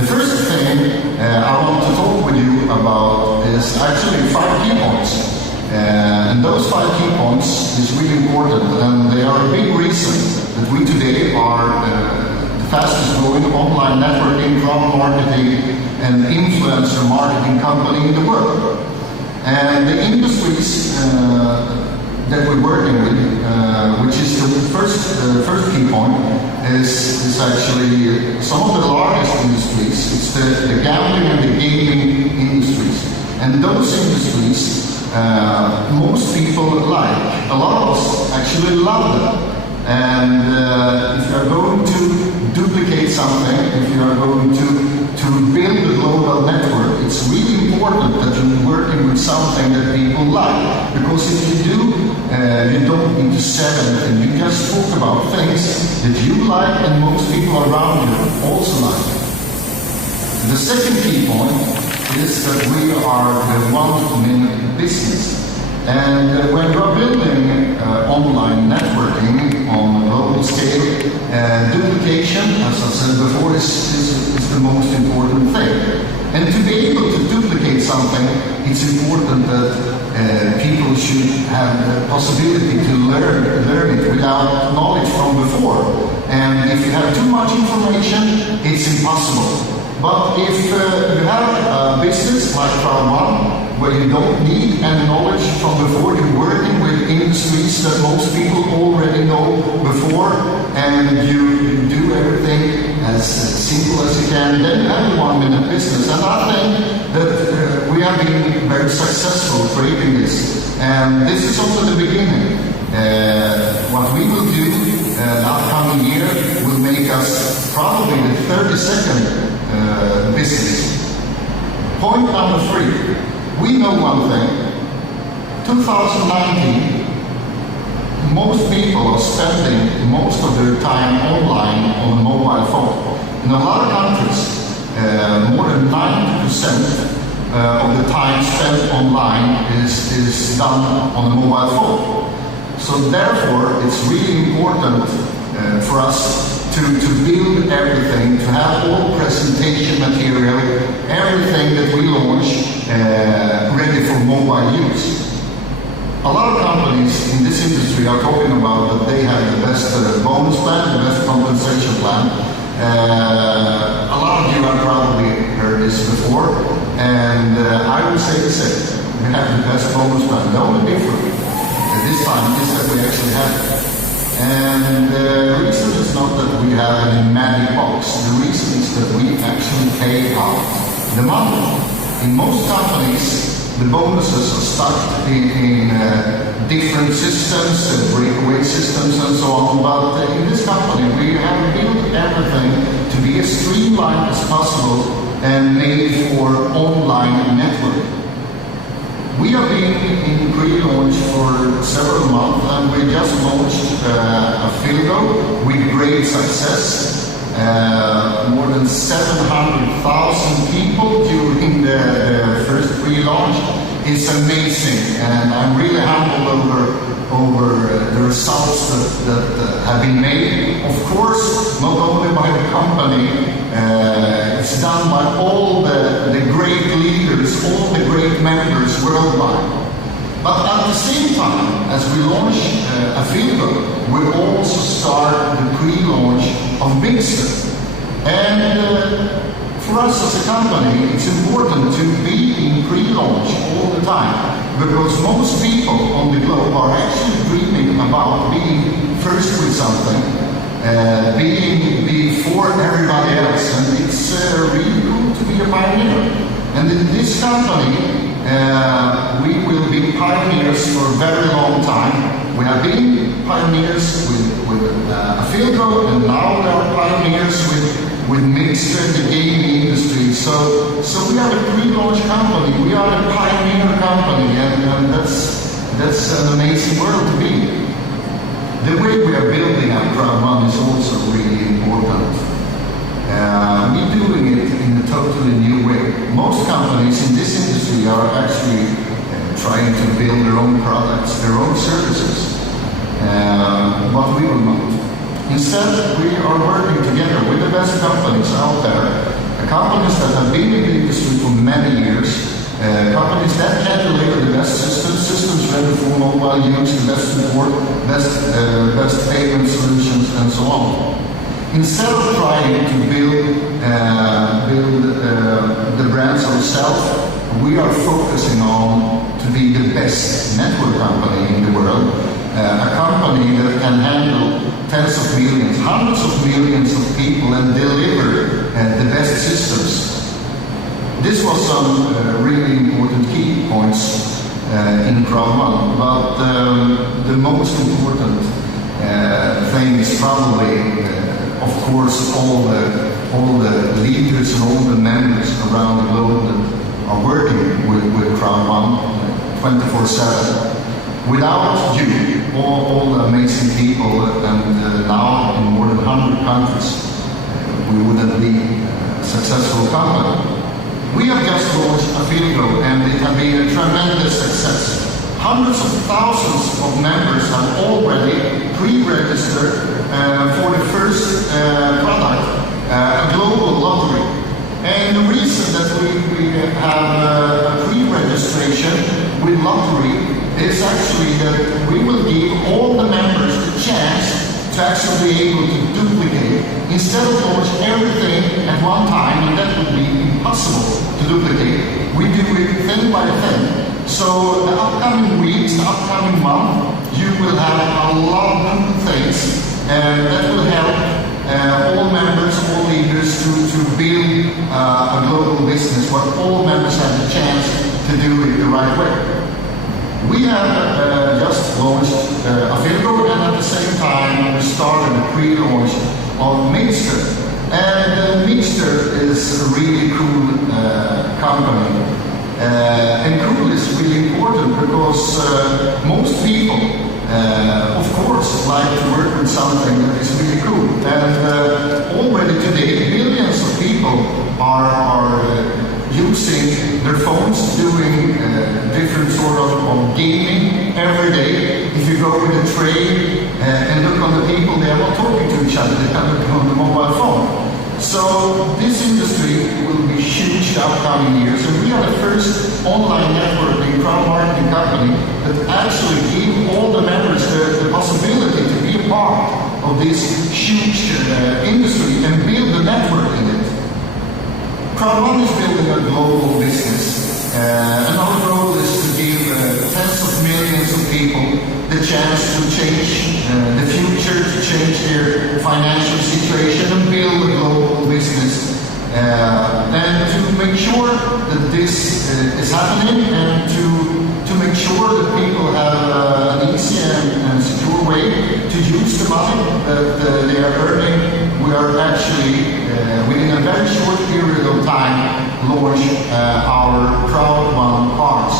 The first thing I want to talk with you about is actually 5 key points. And those 5 key points is really important, and they are a big reason that we today are the fastest growing online networking, cloud marketing, and influencer marketing company in the world. And the industries that we're working with, which is the first key point, is actually some of the largest industries. It's the gambling and the gaming industries. And those industries, most people like. A lot of us actually love them. And if you are going to duplicate something, if you are going to build a global network, it's really important that you're working with something that people like. Because if you do, you don't need to sell anything. You just talk about things that you like and most people around you also like. The second key point is that we are the one-minute business. And when you're building online networking on a global scale, duplication, as I said before, is the most important thing. And to be able to duplicate something, it's important that people should have the possibility to learn it without knowledge from before. And if you have too much information, it's impossible. But if you have a business like Crowd1, where you don't need any knowledge from before, you're working with industries that most people already know before, and you do everything as simple as you can, then you have a one-minute business. And I think that we have been very successful creating this. And this is only the beginning. What we will do the upcoming year will make us probably the 32nd business. Point number 3. We know one thing. 2019, most people are spending most of their time online on a mobile phone. In a lot of countries, more than 90% of the time spent online is done on a mobile phone. So therefore, it's really important for us to build everything, to have all presentation material, everything that we launch ready for mobile use. A lot of companies in this industry are talking about that they have the best bonus plan, the best compensation plan. A lot of you have probably heard this before, and I would say the same. We have the best bonus plan. The only difference this time is that we actually have it. And the reason is not that we have any magic box. The reason is that we actually pay out the money. In most companies, the bonuses are stuck in different systems, breakaway systems and so on. But in this company, we have built everything to be as streamlined as possible and made for online networking. We have been in pre-launch for several months, and we just launched a Filgo with great success. More than 700,000 people during the first pre-launch. It's amazing, and I'm really humbled over the results that have been made. Of course, not only by the company, it's done by all the great leaders, all the great members worldwide. But at the same time, as we launch a Filgo, we also start the pre-launch of Mixer. And for us as a company, it's important to be in pre-launch all the time, because most people on the globe are actually dreaming about being first with something, being before everybody else, and it's really cool to be a pioneer. And in this company, we will be pioneers for a very long time. We have been pioneers with Filgo, and now we are pioneers with Mixer in the gaming industry. So we are a pre-launch company. We are a pioneer company, and that's an amazing world to be in. The way we are building up Crowd1 is also really important. We're doing it in a totally new way. Most companies in this industry are actually trying to build their own products, their own services, but we will not. Instead, we are working together with the best companies out there companies that have been in the industry for many years, companies that can deliver the best systems ready for mobile use, the best support, best payment solutions, and so on. Instead of trying to build the brands ourselves, we are focusing on to be the best network company in the world, a company that can handle tens of millions, hundreds of millions of people and deliver the best systems. This was some really important key points in Crowd One, but the most important thing is probably, of course, all the leaders and all the members around the globe that are working with Crowd One 24/7. Without you, all the amazing people, and now in more than 100 countries, we wouldn't be a successful company. We have just launched Affiligo, and it has been a tremendous success. Hundreds of thousands of members have already pre-registered for the first product, a global lottery. And the reason that we have a pre-registration with lottery is actually that we will give all the members the chance to actually be able to duplicate. Instead of launch everything at one time, and that would be impossible to duplicate, we do it thing by thing. So the upcoming weeks, the upcoming month, you will have a lot of new things that will help all members, all leaders to build a global business where all members have the chance to do it the right way. We have just launched Affiligo, and at the same time we started a pre-launch of Mixter. And Mixter is a really cool company. And cool is really important because most people, of course, like to work with something that is really cool. And already today, millions of people are using their phones, doing different sort of gaming every day. If you go with a train and look on the people, they are not talking to each other, they are looking on the mobile phone. So this industry will be huge the upcoming years, and we are the first online networking crowd marketing company that actually give all the members the possibility to be a part of this huge industry and build a network in it. Crowd One is building a global business, and our goal is to give tens of millions of people the chance to change the future, to change their financial situation and build a global business. And to make sure that this is happening, and to make sure that people have an easy and secure way to use the money that they are earning, we are actually, within a very short period of time, launch our Crowd One cards.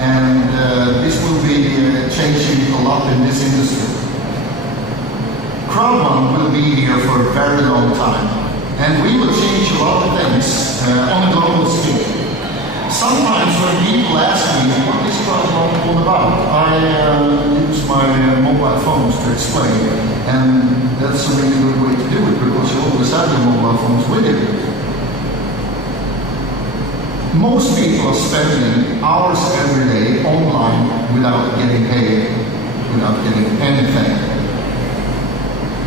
And this will be changing a lot in this industry. Crowd One will be here for a very long time, and we will change a lot of things on a global scale. Sometimes when people ask me, what is Crowd One all about? I use my mobile phones to explain, and that's a really good way to do it, because you always have your mobile phones with you. Most people are spending hours every day online without getting paid, without getting anything.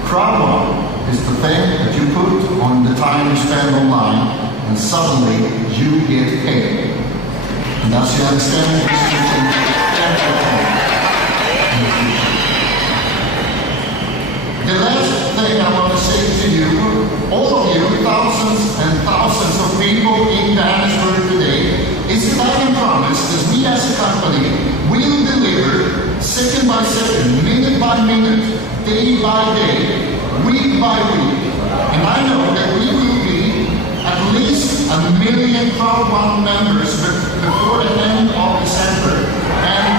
Crowd One is the thing that you put on the time you spend online, and suddenly you get paid. And as you understand, this will change everything. The last thing I want to say to you, all of you, thousands and thousands of people in Johannesburg today, is that I can promise that we as a company will deliver second by second, minute by minute, day by day, week by week. And I know that we will be at least 1 million Crowd One members before the end of December. And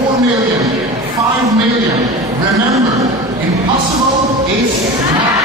4 million, 5 million. Remember, impossible is not.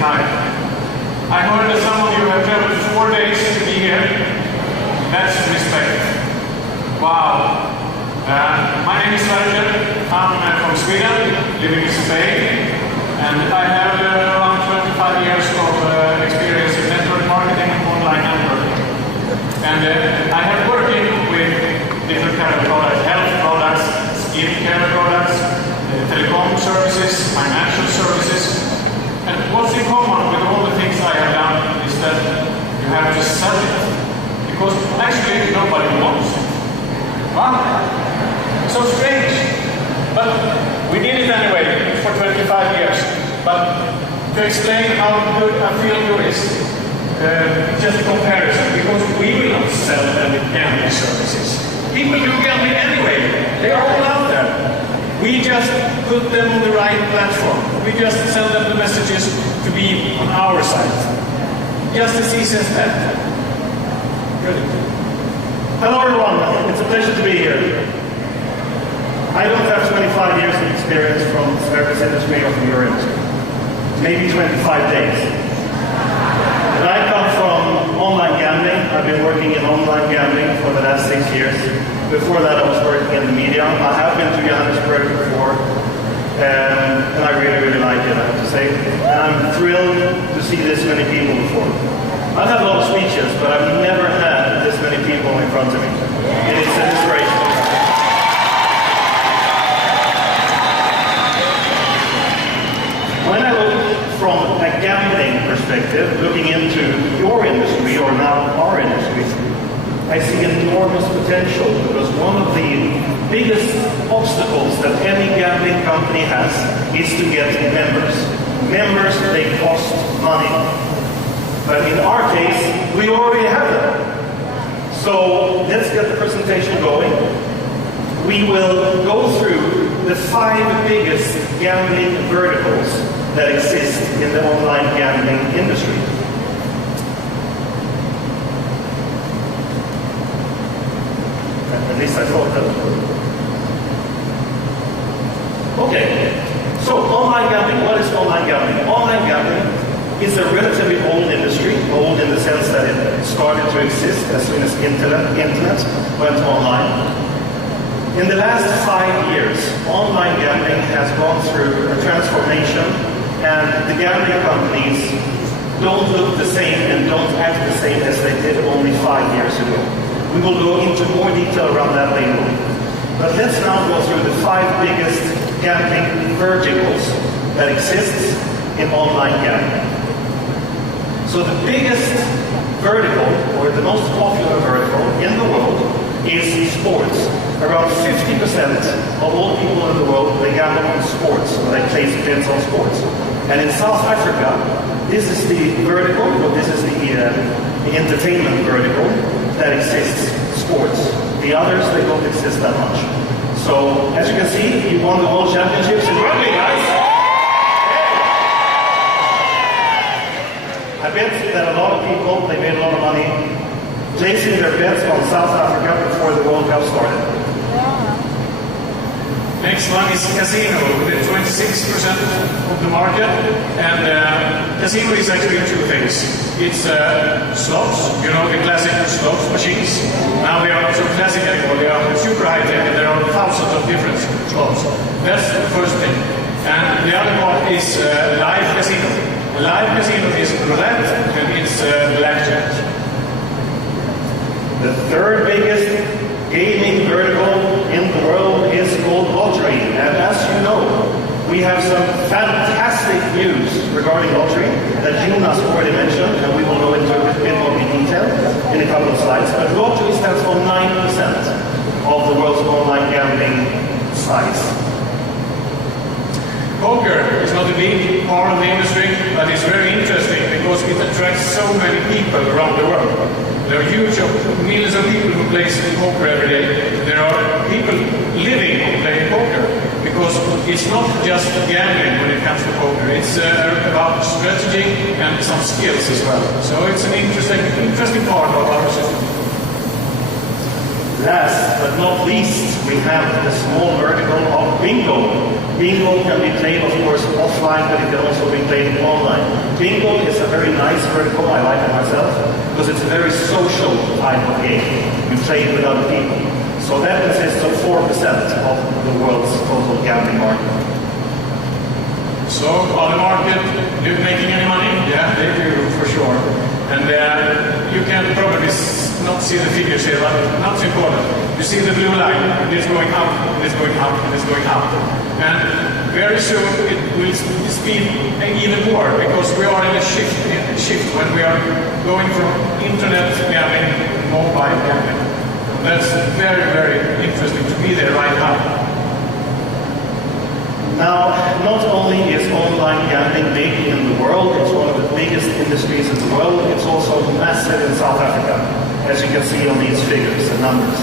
time. I heard that some of you have traveled 4 days to be here. That's respect. Wow. My name is Sverker. I'm from Sweden, living in Spain, and I have around 25 years of experience in network marketing and online networking. And I have working with different kind of products, health products, skincare products, telecom services, financial services. And what's in common with all the things I have done is that you have to sell it. Because actually nobody wants it. Wow. So strange. But we did it anyway for 25 years. But to explain how good a field is, just a comparison, because we will not sell them gambling services. People do gambling anyway. They are all out there. We just put them on the right platform. We just sell them the messages to be on our side. Just as easy as that. Good. Hello everyone, it's a pleasure to be here. I don't have 25 years of experience from the service industry or from your industry. Maybe 25 days. But I come from online gambling. I've been working in online gambling for the last 6 years. Before that I was working in the media. I have been to Johannesburg before, and I really like it, I have to say. And I'm thrilled to see this many people before. I've had a lot of speeches, but I've never had this many people in front of me. It is an inspiration. When I look from a gambling perspective, looking into your industry, or now our industry, I see enormous potential, because one of the biggest obstacles that any gambling company has is to get members. Members, they cost money. But in our case, we already have them. So let's get the presentation going. We will go through the 5 biggest gambling verticals that exist in the online gambling industry. At least I thought that. Okay, so online gambling. What is online gambling? Online gambling is a relatively old industry, old in the sense that it started to exist as soon as internet went online. In the last 5 years, online gambling has gone through a transformation, and the gambling companies don't look the same and don't act the same as they did only 5 years ago. We will go into more detail around that later. But let's now go through the 5 biggest gambling verticals that exist in online gambling. So the biggest vertical, or the most popular vertical in the world, is sports. Around 50% of all people in the world, they gamble on sports, or they place bets on sports. And in South Africa, this is the vertical, or this is the entertainment vertical that exists, sports. The others, they don't exist that much. So, as you can see, you won the World Championships in rugby, guys. I bet that a lot of people, they made a lot of money placing their bets on South Africa before the World Cup started. Next one is casino, with 26% of the market. And casino is actually 2 things. It's slots, you know, the classic slots machines. Now they are not so classic anymore, they are super high-tech, and there are thousands of different slots. That's the first thing. And the other part is live casino. Live casino is roulette, and it's blackjack. The 3rd biggest gaming vertical in the world is called lottery. And as you know, we have some fantastic news regarding lottery that Jonas already mentioned, and we will go into a bit more in detail in a couple of slides. But lottery stands for 9% of the world's online gambling size. Poker is not a big part of the industry, but it's very interesting because it attracts so many people around the world. There are huge millions of people who play poker every day. There are people living on playing poker because it's not just gambling when it comes to poker. It's about strategy and some skills as well. So it's an interesting part of our system. Last but not least, we have the small vertical of bingo. Bingo can be played, of course, offline, but it can also be played online. Bingo is a very nice vertical, I like it myself, because it's a very social type of game. You play it with other people. So that consists of 4% of the world's total gambling market. So, on the market, making any money? Yeah, they do, for sure. And you can probably not see the figures here, but not so important. You see the blue line, and it's going up, and it's going up, and it's going up. And very soon it will speed even more, because we are in a shift when we are going from internet gambling to mobile gambling. That's very, very interesting to be there right now. Now, not only is online gambling big in the world, it's one of the biggest industries in the world, it's also massive in South Africa, as you can see on these figures and numbers.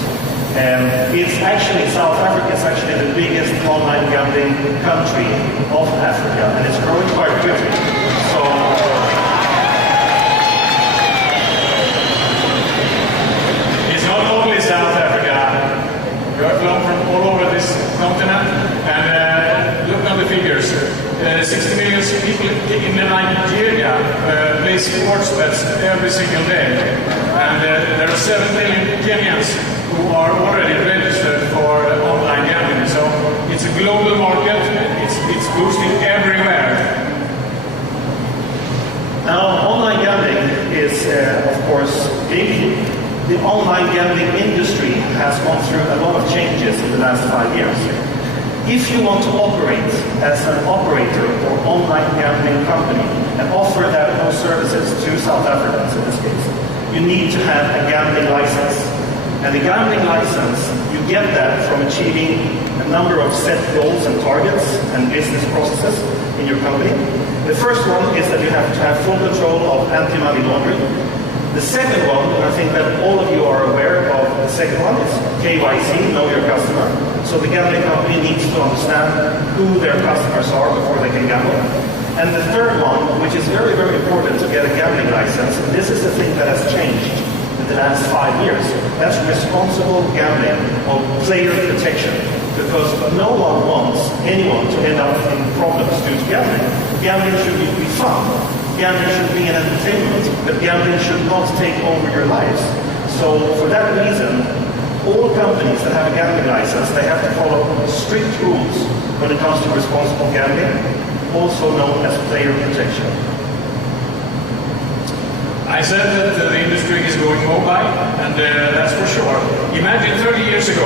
South Africa is actually the biggest online gambling country of Africa, and it's growing quite quickly. So, it's not only South Africa. We are flown from all over this continent, and look at the figures. 60 million people in Nigeria play sports bets every single day, and there are 7 million Kenyans who are already registered for online gambling. So it's a global market. It's boosting everywhere. now, online gambling is, of course, big. The online gambling industry has gone through a lot of changes in the last 5 years. If you want to operate as an operator or online gambling company and offer those services to South Africans in this case, you need to have a gambling license. And the gambling license, you get that from achieving a number of set goals and targets and business processes in your company. The first one is that you have to have full control of anti-money laundering. The second one, and I think that all of you are aware of the second one, is KYC, know your customer. So the gambling company needs to understand who their customers are before they can gamble. And the third one, which is very, very important to get a gambling license, and this is the thing that has changed in the last 5 years, that's responsible gambling or player protection. Because no one wants anyone to end up in problems due to gambling. Gambling should be fun. Gambling should be an entertainment, but gambling should not take over your lives. So for that reason, all companies that have a gambling license, they have to follow strict rules when it comes to responsible gambling, also known as player protection. I said that the industry is going mobile, and that's for sure. Imagine 30 years ago,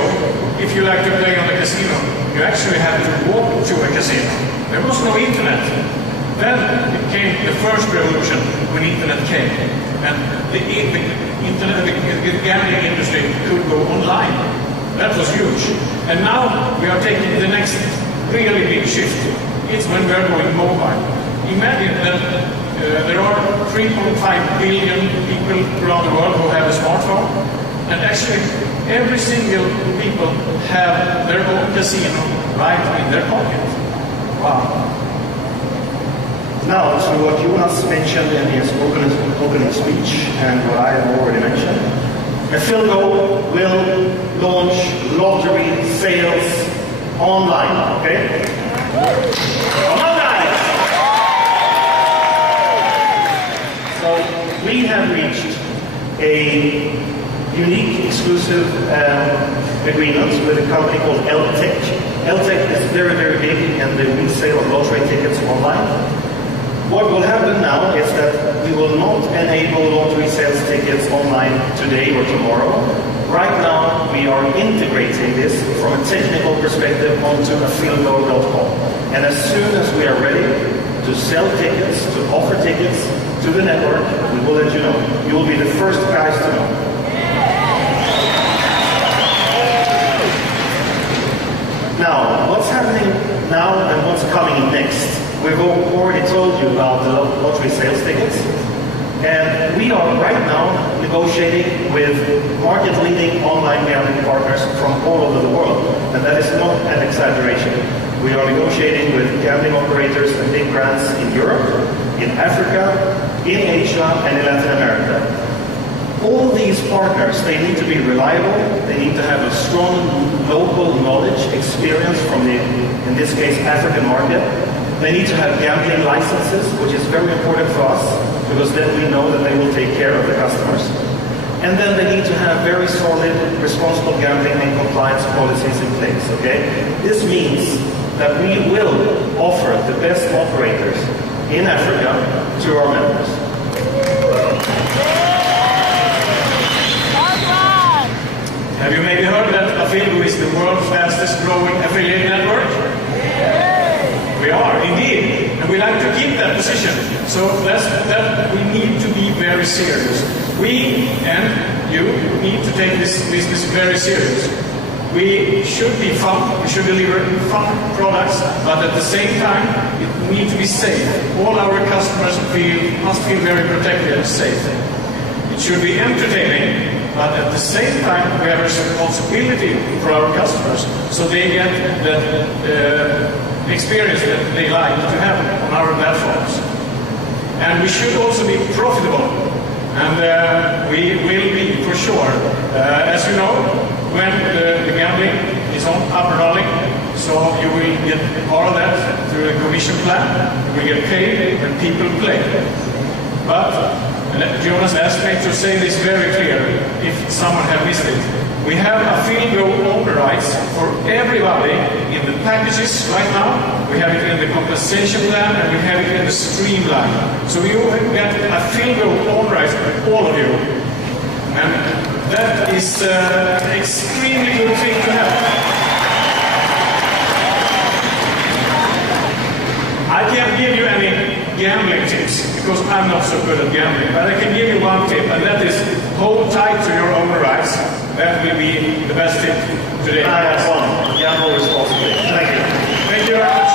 if you like to play on a casino, you actually had to walk to a casino. There was no internet. Then it came the first revolution when internet came, and the internet, the gambling industry could go online. That was huge. And now we are taking the next really big shift. It's when we are going mobile. Imagine that there are 3.5 billion people around the world who have a smartphone, and actually every single people have their own casino right in their pocket. Wow. Now, to what Jonas mentioned in his opening speech and what I have already mentioned, Philgo will launch lottery sales online, okay? Come on, guys! So, we have reached a unique, exclusive agreement with a company called LTech. LTech is very, very big in the resale of lottery tickets online. What will happen now is that we will not enable lottery sales tickets online today or tomorrow. Right now, we are integrating this from a technical perspective onto a philgo.com. And as soon as we are ready to sell tickets, to offer tickets to the network, we will let you know. You will be the first guys to know. Now, what's happening now and what's coming next? We've already told you about the lottery sales tickets. And we are right now negotiating with market-leading online gambling partners from all over the world. And that is not an exaggeration. We are negotiating with gambling operators and big brands in Europe, in Africa, in Asia, and in Latin America. All these partners, they need to be reliable, they need to have a strong local knowledge, experience from the, in this case, African market. They need to have gambling licenses, which is very important for us, because then we know that they will take care of the customers. And then they need to have very solid, responsible gambling and compliance policies in place, okay? This means that we will offer the best operators in Africa to our members. Have you maybe heard that Afilgo is the world's fastest growing affiliate network? We are, indeed. And we like to keep that position. So that we need to be very serious. We and you need to take this business very serious. We should be fun, we should deliver fun products, but at the same time, it needs to be safe. All our customers must feel very protected and safe. It should be entertaining, but at the same time, we have a responsibility for our customers, so they get that experience that they like to have on our platforms. And we should also be profitable, and we will be for sure. As you know, when the gambling is up and rolling, so you will get part of that through a commission plan. You will get paid when people play. But Jonas asked me to say this very clear, if someone had missed it. We have Afilgo owner rights for everybody in the packages right now. We have it in the compensation plan, and we have it in the streamline. So you get Afilgo owner rights for all of you. And that is an extremely good thing to have. I can't give you any gambling tips, because I'm not so good at gambling, but I can give you one tip, and that is hold tight to your own rights. That will be the best tip today. I have one. Gamble responsibly. Thank you. Thank you very much.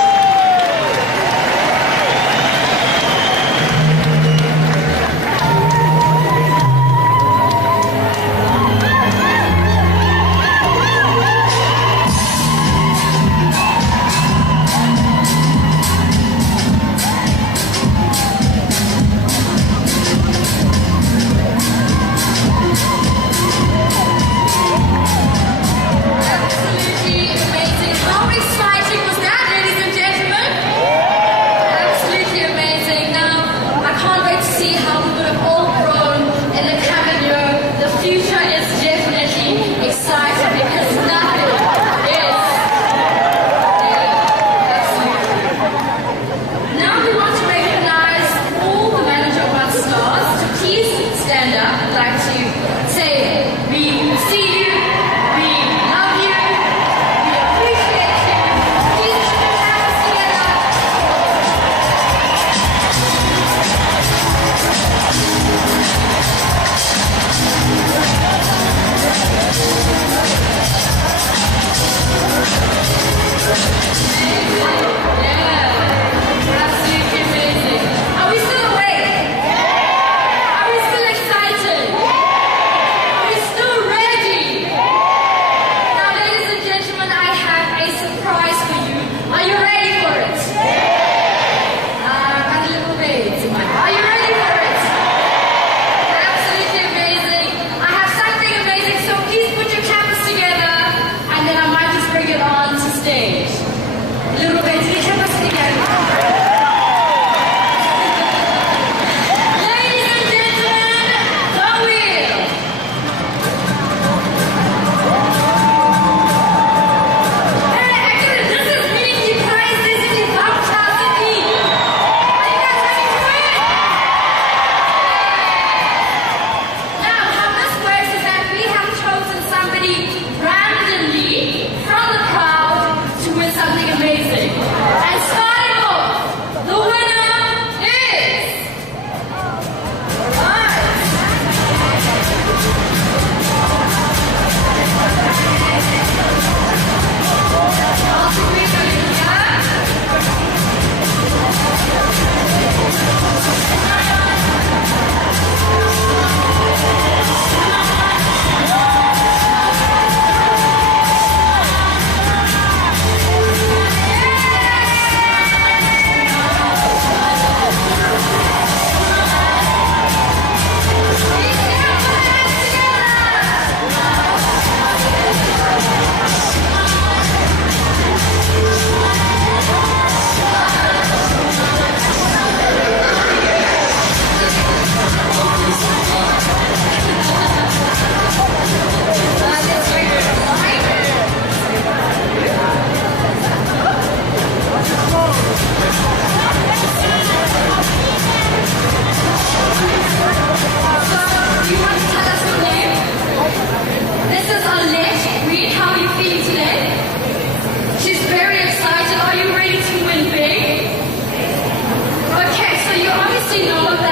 sino